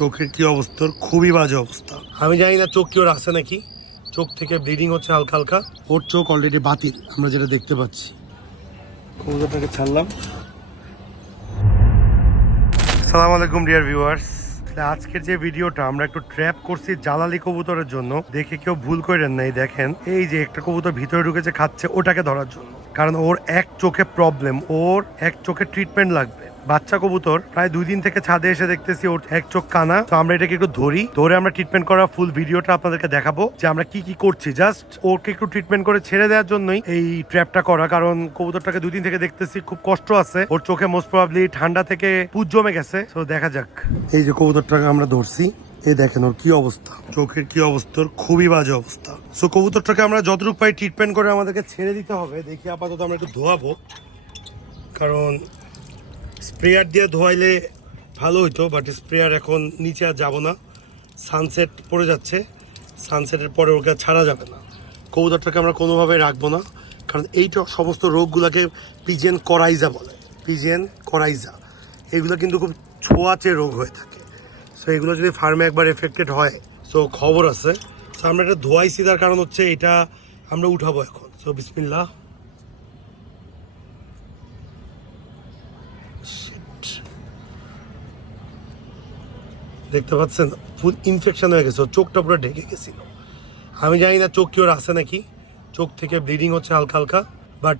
চোখের কি অবস্থা, খুবই বাজে অবস্থা। আমি জানি না চোখ কি ওর আছে নাকি, চোখ থেকে ব্লিডিং হচ্ছে হালকা হালকা। ওর চোখ অলরেডি বাতিল, আমরা যেটা দেখতে পাচ্ছি। কবুতরটাকে ছাড়লাম। আসসালামু আলাইকুম ডিয়ার ভিউয়ার্স, আজকের যে ভিডিওটা আমরা একটু ট্র্যাপ করছি জালালি কবুতরের জন্য। দেখে কেউ ভুল করেন নাই, দেখেন এই যে একটা কবুতর ভিতরে ঢুকেছে খাচ্ছে, ওটাকে ধরার জন্য। কারণ ওর এক চোখে প্রবলেম, ওর এক চোখে ট্রিটমেন্ট লাগবে। বাচ্চা কবুতর প্রায় 2 দিন থেকে ছাদে এসে দেখতেছি ওর এক চোখ কানা। তো আমরা এটাকে একটু ধরে আমরা ট্রিটমেন্ট করা ফুল ভিডিওটা আপনাদেরকে দেখাবো যে আমরা কি কি করছি। জাস্ট ওকে একটু ট্রিটমেন্ট করে ছেড়ে দেওয়ার জন্যই এই ট্র্যাপটা করা। কারণ কবুতরটাকে 2 দিন থেকে দেখতেছি খুব কষ্ট আছে, ওর চোখে মোস্ট প্রবাবলি ঠান্ডা থেকে পুজ জমে গেছে। তো দেখা যাক। এই যে কবুতরটাকে আমরা ধরছি, এই দেখেন ওর কি অবস্থা, চোখের কি অবস্থা, খুবই বাজে অবস্থা। সো কবুতরটাকে আমরা যতটুকু পাই ট্রিটমেন্ট করে আমাদেরকে ছেড়ে দিতে হবে। দেখি আপাতত আমরা একটু ধোয়াবো, কারণ স্প্রেয়ার দিয়ে ধোয়াইলে ভালো হইতো, বাট স্প্রেয়ার এখন নিচে আর যাবো না। সানসেট পড়ে যাচ্ছে, সানসেটের পরে ওকে ছাড়া যাবে না। কবুতরটাকে আমরা কোনোভাবে রাখবো না, কারণ এইটা সমস্ত রোগগুলোকে পিজেন করাইজা বলে। পিজেন করাইজা এগুলো কিন্তু খুব ছোঁয়াচে রোগ হয়ে থাকে। সো এগুলো যদি ফার্মে একবার এফেক্টেড হয়, সো খবর আছে। সো আমরা এটা ধোয়াইছি, তার কারণ হচ্ছে এটা আমরা উঠাবো এখন। সো বিসমিল্লাহ। দেখতে পাচ্ছেন ফুল ইনফেকশন হয়ে গেছে, চোখটা পুরো ঢেকে গেছিল। আমি জানি না চোখ কি ওর আছে নাকি, চোখ থেকে ব্লিডিং হচ্ছে হালকা হালকা। বাট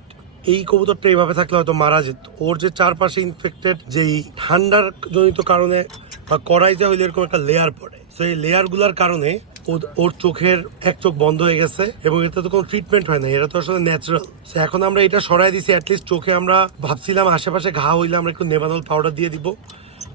এই কবুতরটা এইভাবে থাকলে হয়তো মারা যেত। ওর যে চারপাশে ইনফেক্টেড, যেই ঠান্ডার জনিত কারণে বা করাইজা হইলে এরকম একটা লেয়ার পড়ে, তো এই লেয়ারগুলোর কারণে ওর চোখের এক চোখ বন্ধ হয়ে গেছে এবং এটা তো কোনো ট্রিটমেন্ট হয় না, এটা তো আসলে ন্যাচারাল। এখন আমরা এটা সরাই দিছি অ্যাটলিস্ট চোখে। আমরা ভাবছিলাম আশেপাশে ঘা হইলে আমরা একটু নেভানল পাউডার দিয়ে দিব,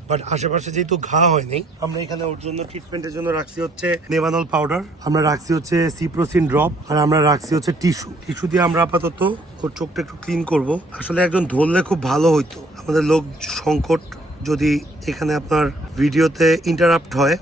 বাট আশেপাশে যেহেতু ঘা হয়নি, আমরা এখানে ওর জন্য ট্রিটমেন্টের জন্য রাখছি হচ্ছে নেভানল পাউডার, আমরা রাখছি হচ্ছে সিপ্রোসিন ড্রপ, আর আমরা রাখছি হচ্ছে টিস্যু দিয়ে আমরা আপাতত ওর চোখটা একটু ক্লিন করব। আসলে একজন ধরলে খুব ভালো হইতো। আমাদের লোক সংকট, যদি এখানে আপনার ভিডিওতে ইন্টারাপ্ট হয়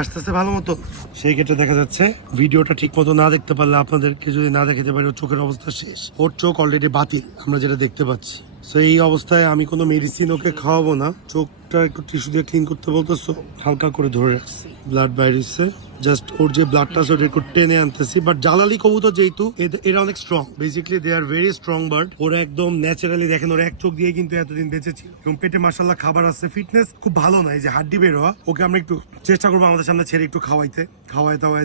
আসতেছে ভালো মতো, সেই ক্ষেত্রে দেখা যাচ্ছে ভিডিওটা ঠিক মতো না দেখতে পারলে, আপনাদেরকে যদি না দেখাতে পারি, ওর চোখের অবস্থা শেষ। ওর চোখ অলরেডি বাতিল, আমরা যেটা দেখতে পাচ্ছি। সো এই অবস্থায় আমি কোনো মেডিসিন ওকে খাওয়াবো না, চোখটা একটু টিস্যু দিয়ে ক্লিন করতে বলতেছো, হালকা করে ধরে রাখছি। ব্লাড বাইরেছে, জাস্ট ওর যে ব্লাডটা আছে ওটা একটু টেনে আনতেছি। বাট জালালি কবুতর যেহেতু এরা অনেক strong, basically they are very strong bird. ওরা একদম ন্যাচারালি, দেখেন ওর এক চোখ দিয়ে কিন্তু এতদিন বেঁচে ছিল এবং পেটে মাশাআল্লাহ খাবার আছে। ফিটনেস খুব ভালো নয়, যে হাড্ডি বের হওয়া। ওকে আমরা একটু চেষ্টা করবো আমাদের সামনে ছেড়ে একটু খাওয়াই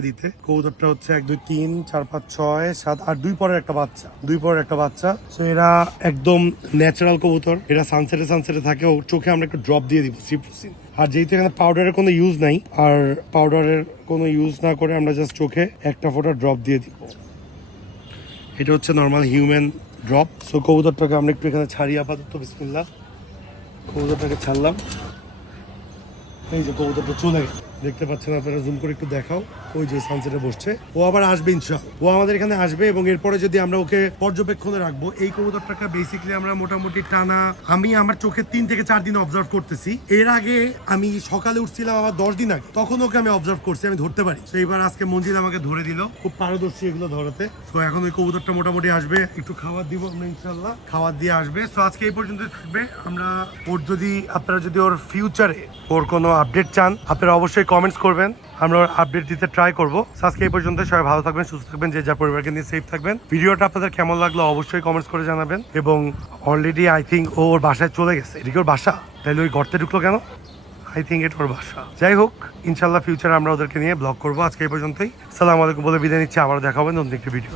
দিতে। কবুতরটা হচ্ছে 1 2 3 4 5 6 7 8 2 পরের একটা বাচ্চা। সো এরা একদম ন্যাচারাল কবুতর, এরা সানসেটে থাকে। ওর চোখে আমরা একটু ড্রপ দিয়ে দিব সিপ্রোসিন। আর যেহেতু এখানে পাউডারের কোনো ইউজ নাই, আর পাউডারের কোনো ইউজ না করে আমরা জাস্ট চোখে একটা ফোঁটা ড্রপ দিয়ে দিব। এটা হচ্ছে নর্মাল হিউম্যান ড্রপ। সো কবুতরটাকে আমরা একটু এখানে ছাড়ি আপাতত। বিসমিল্লাহ। কবুতরটাকে ছাড়লাম। এই যে কবুতরটা চলে গেছে, দেখতে পাচ্ছেন আপনারা, জুম করে একটু দেখাও। ওই যে সানসেটে বসছে, ও আবার আসবে ইনশাআল্লাহ। ও আমাদের এখানে আসবে এবং এরপরে যদি আমরা ওকে পর্যবেক্ষণে রাখবো। এই কবুতরটাকে বেসিক্যালি আমরা মোটামুটি টানা, আমি আমার চোখে 3 থেকে 4 দিন অবজার্ভ করতেছি। এর আগে আমি সকালে উঠছিলাম আবার 10 দিন আগে, তখন ওকে আমি অবজার্ভ করছি, আমি ধরতে পারি। তো এইবার আজকে মঞ্জিল আমাকে ধরে দিল, খুব পারদর্শী এগুলো ধরাতে। তো এখন ওই কবুতরটা মোটামুটি আসবে, একটু খাবার দিব আমরা ইনশাআল্লাহ, খাবার দিয়ে আসবে। তো আজকে এই পর্যন্ত থাকবে। আমরা আপনারা যদি ওর ফিউচারে ওর কোনো আপডেট চান, আপনারা অবশ্যই কমেন্টস করবেন, আমরা আপডেট দিতে ট্রাই করবো। আজকে এই পর্যন্ত, সবাই ভালো থাকবেন, সুস্থ থাকবেন, যে যার পরিবারকে নিয়ে সেফ থাকবেন। ভিডিওটা আপনাদের কেমন লাগলো অবশ্যই কমেন্টস করে জানাবেন। এবং অলরেডি আই থিঙ্ক ওর বাসায় চলে গেছে। এদিকে ওর বাসা, তাহলে ওই গর্তে ঢুকলো কেন? আই থিঙ্ক এটা ওর বাসা। যাই হোক, ইনশাল্লাহ ফিউচারে আমরা ওদেরকে নিয়ে ব্লগ করবো। আজকে এই পর্যন্তই। সালাম আলাইকুম বলে বিদায় নিচ্ছি, আবার দেখা হবে নতুন একটি ভিডিও।